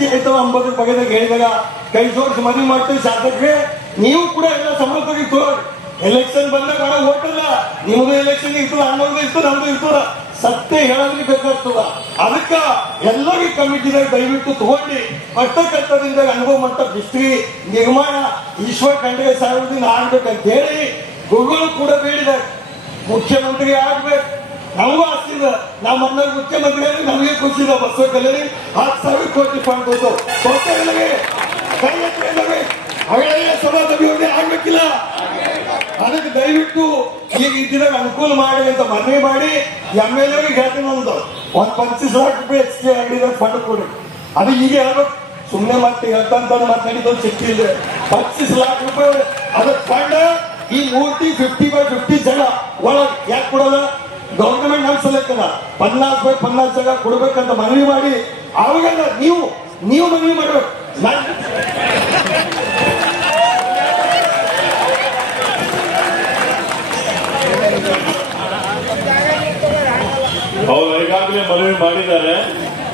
ಹೆಚ್ಚಿಗೆ ಆಯ್ತವ ಅಂಬೋದ್ರ ಬಗೆದಾಗ ಹೇಳಿದಾಗ ಕೈ ಜೋಡಿಸಿ ಮದುವೆ ಮಾಡ್ತೀವಿ ಶಾಸಕರೇ. ನೀವು ಕೂಡ ಎಲ್ಲ ಸಮರ್ಥವಾಗಿತ್ತು. ಎಲೆಕ್ಷನ್ ಬಂದಾಗ ಓಟ್ ಅಲ್ಲ, ನಿಮ್ದು ಎಲೆಕ್ಷನ್ ಇರ್ತದ, ಅನ್ನೋದು ಇರ್ತದ, ನಮ್ದು ಇರ್ತದ. ಸತ್ಯ ಹೇಳೋದ್ರಿಗೆ ಬೇಕಾಗ್ತದ. ಅದಕ್ಕ ಎಲ್ಲರಿಗೂ ಕಮಿಟಿದಾಗ ದಯವಿಟ್ಟು ತಗೊಂಡು ಪಟ್ಟಕರ್ತದಿಂದ ಅನುಭವ ಮಟ್ಟ ಹಿಸ್ಟ್ರಿ ನಿರ್ಮಾಣ ಈಶ್ವರ್ ಖಂಡ್ರೆ ಸಾಹೇಬ್ರಿಂದ ಆಗ್ಬೇಕಂತ ಹೇಳಿ ಗುರುಗಳು ಕೂಡ ಬೇಡಿದ್ದಾರೆ. ಮುಖ್ಯಮಂತ್ರಿ ಆಗ್ಬೇಕು, ನಮಗೂ ಆಗ್ತಿದ. ನಾವು ಮೊನ್ನೆ ಮುಖ್ಯಮಂತ್ರಿ ಆದ್ರೆ ನಮಗೆ ಖುಷಿದ. ಬಸವ ಕಲ್ಯಾಣಿ 10,000 ಕೋಟಿ ಫಂಡ್ ಕೊಟ್ಟು ಕೈ ಎತ್ತಲೇ ಅವೆಲ್ಲ ಸಮಾಜ ಅಭಿವೃದ್ಧಿ ಆಗ್ಬೇಕಿಲ್ಲ. ಅದಕ್ಕೆ ದಯವಿಟ್ಟು ಈಗ ಇದ್ದಿದಾಗ ಅನುಕೂಲ ಮಾಡಿ ಅಂತ ಮನವಿ ಮಾಡಿ MLA ಹೇಳ್ತೀನಿ. ಒಂದು 25 ಲಕ್ಷ ರೂಪಾಯಿ ಹೆಚ್ಚಿಗೆ ಅಂಗಡಿದಾಗ ಫಂಡ್ ಕೊಡಿ. ಅದು ಈಗ ಹೇಳ್ಬೇಕು. ಸುಮ್ಮನೆ ಮತ್ತೆ ಹೇಳ್ತಂತ ಮಾತಾಡಿದ್ದು ಸಿಕ್ಕಿಲ್ಲ. 25 ಲಕ್ಷ ರೂಪಾಯಿ ಅದಕ್ಕೆ ಫಂಡ್. ಈ ಮೂರ್ತಿ 50/50 ಜನ ಒಳಗೆ ಯಾಕೆ ಕೊಡಲ್ಲ? ಗವರ್ನಮೆಂಟ್ ಅನ್ಸಲಕ್ಕಲ್ಲ 50/50 ಜಾಗ ಕೊಡ್ಬೇಕಂತ ಮನವಿ ಮಾಡಿ ಅವಾಗೆಲ್ಲ ನೀವು ಮನವಿ ಮಾಡ್ಬೇಕು. ಅವರು ಈಗಾಗಲೇ ಮನವಿ ಮಾಡಿದ್ದಾರೆ.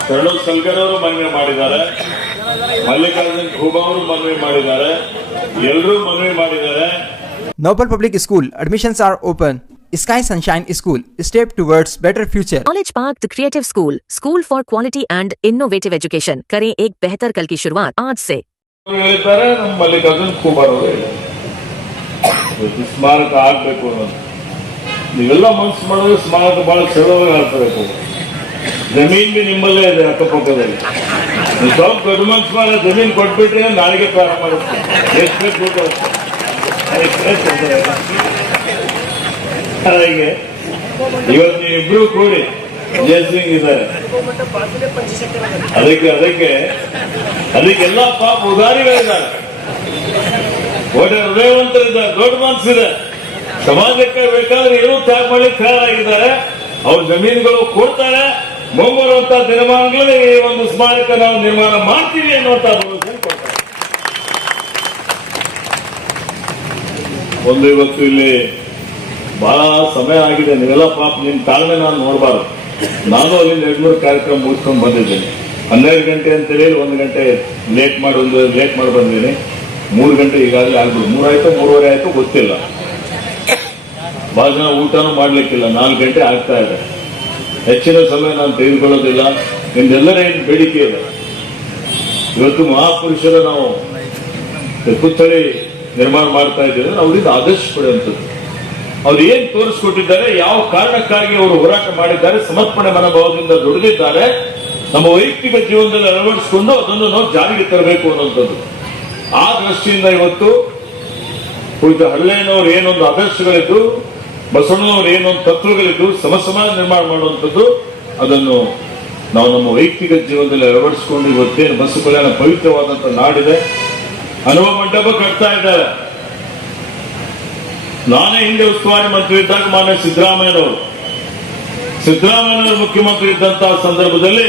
ಪ್ರಣವ್ ಸಲ್ಗರ್ ಅವರು ಮನವಿ ಮಾಡಿದ್ದಾರೆ, ಮಲ್ಲಿಕಾರ್ಜುನ್ ಖೂಬಾ ಅವರು ಮನವಿ ಮಾಡಿದ್ದಾರೆ, ಎಲ್ಲರೂ ಮನವಿ ಮಾಡಿದ್ದಾರೆ. Noble Public School admissions are open. Sky Sunshine School, step towards better future. College Park the Creative School for quality and innovative education. करें एक बेहतर कल की शुरुआत आज से. ಹೇಳಿದ್ದಾರೆ ನಮ್ಮ ಮಲ್ಲಿಕಾರ್ಜುನ್ ಖೂಬಾ ಅವರು ಸ್ಮಾರಕ ಆಗ್ಬೇಕು ಅನ್ನೋದು. ನೀವೆಲ್ಲ ಮನಸ್ಸು ಮಾಡಿದ್ರೆ ಸ್ಮಾರಕ ಬಹಳ ಸರಳವಾಗಿ ಆಗ್ತಬೇಕು. ಜಮೀನ್ ಬಿ ನಿಮ್ಮಲ್ಲೇ ಇದೆ ಅಕ್ಕಪಕ್ಕದಲ್ಲಿ. ನೀವು ಸ್ವಲ್ಪ ದೊಡ್ಡ ಮನಸ್ಸು ಮಾಡಿ ಜಮೀನ್ ಕೊಟ್ಬಿಟ್ರೆ ನಾಳೆಗೆ ಪ್ರಾರಂಭ ಮಾಡುತ್ತೆ. ಎಷ್ಟು ಬೇಕು ದುಡ್ಡು ಹಾಗೆ ಇವತ್ತು ನೀವಿಬ್ರು ಕೂಡಿ ಜಯಸಿಂಗ್ ಇದ್ದಾರೆ. ಅದಕ್ಕೆಲ್ಲ ಪಾಪ ಉದಾರಿಗಳಿದ್ದಾರೆ, ಒಳ್ಳೆ ಹೃದಯವಂತರಿದ್ದಾರೆ, ದೊಡ್ಡ ಮನಸ್ಸಿದೆ. ಸಮಾಜಕ್ಕೆ ಬೇಕಾದ್ರೆ ಏನೂ ತ್ಯಾಗ ಮಾಡ್ಲಿಕ್ಕೆ ತಯಾರಾಗಿದ್ದಾರೆ. ಅವ್ರ ಜಮೀನುಗಳು ಕೊಡ್ತಾರೆ. ಮುಂಬರುವಂತ ದಿನಮಾನಗಳಲ್ಲಿ ಈ ಒಂದು ಸ್ಮಾರಕ ನಾವು ನಿರ್ಮಾಣ ಮಾಡ್ತೀವಿ ಅನ್ನುವಂತ ಭರವಸೆ ಕೊಡ್ತಾರೆ. ಒಂದು ಇವತ್ತು ಇಲ್ಲಿ ಬಹಳ ಸಮಯ ಆಗಿದೆ. ನೀವೆಲ್ಲ ಪಾಪ ನಿಮ್ ತಾಳ್ಮೆ ನಾನು ನೋಡಬಾರ್ದು. ನಾನು ಅಲ್ಲಿ 2-3 ಕಾರ್ಯಕ್ರಮ ಮುಗಿಸ್ಕೊಂಡು ಬಂದಿದ್ದೇನೆ. 12 ಗಂಟೆ ಅಂತೇಳಿ 1 ಗಂಟೆ ಲೇಟ್ ಮಾಡಿ ಬಂದಿದ್ದೀನಿ. 3 ಗಂಟೆ ಈಗಾಗಲೇ ಆಗ್ಬಿಡು. 3 ಆಯ್ತು 3:30 ಆಯ್ತು ಗೊತ್ತಿಲ್ಲ. ಬಹಳ ಜನ ಊಟನೂ ಮಾಡ್ಲಿಕ್ಕಿಲ್ಲ. 4 ಗಂಟೆ ಆಗ್ತಾ ಇದೆ. ಹೆಚ್ಚಿನ ಸಮಯ ನಾನು ತೆಗೆದುಕೊಳ್ಳೋದಿಲ್ಲ. ನಿಮ್ದೆಲ್ಲರ ಏನು ಬೇಡಿಕೆ ಇದೆ. ಇವತ್ತು ಮಹಾಪುರುಷರ ನಾವು ಪುತ್ಥಳಿ ನಿರ್ಮಾಣ ಮಾಡ್ತಾ ಇದ್ದೀವಿ. ಅವರಿಂದ ಆದರ್ಶ ಪಡೆಯುವಂಥದ್ದು. ಅವ್ರು ಏನ್ ತೋರಿಸ್ಕೊಟ್ಟಿದ್ದಾರೆ, ಯಾವ ಕಾರಣಕ್ಕಾಗಿ ಅವರು ಹೋರಾಟ ಮಾಡಿದ್ದಾರೆ, ಸಮರ್ಪಣೆ ಮನೋಭಾವದಿಂದ ದುಡಿದಿದ್ದಾರೆ, ನಮ್ಮ ವೈಯಕ್ತಿಕ ಜೀವನದಲ್ಲಿ ಅಳವಡಿಸಿಕೊಂಡು ಅದನ್ನು ನಾವು ಜಾರಿಗೆ ತರಬೇಕು ಅನ್ನುವಂಥದ್ದು. ಆ ದೃಷ್ಟಿಯಿಂದ ಇವತ್ತು ಪೂಜ್ಯ ಹಳ್ಳೆಯನವರು ಏನೊಂದು ಆದರ್ಶಗಳಿದ್ದು, ಬಸವಣ್ಣನವರು ಏನೊಂದು ತತ್ವಗಳಿದ್ದು, ಸಮಾಜ ನಿರ್ಮಾಣ ಮಾಡುವಂಥದ್ದು, ಅದನ್ನು ನಾವು ನಮ್ಮ ವೈಯಕ್ತಿಕ ಜೀವನದಲ್ಲಿ ಅಳವಡಿಸಿಕೊಂಡು ಇವತ್ತೇನು ಬಸವ ಕಲ್ಯಾಣ ಪವಿತ್ರವಾದಂತ ನಾಡಿದೆ, ಅನುಭವ ಮಂಟಪ ಕಟ್ತಾ ಇದ್ದಾರೆ. ನಾನೇ ಹಿಂದೆ ಉಸ್ತುವಾರಿ ಮಂತ್ರಿ ಇದ್ದಾಗ ಮಾನ್ಯ ಸಿದ್ದರಾಮಯ್ಯನವರು ಮುಖ್ಯಮಂತ್ರಿ ಇದ್ದಂತಹ ಸಂದರ್ಭದಲ್ಲಿ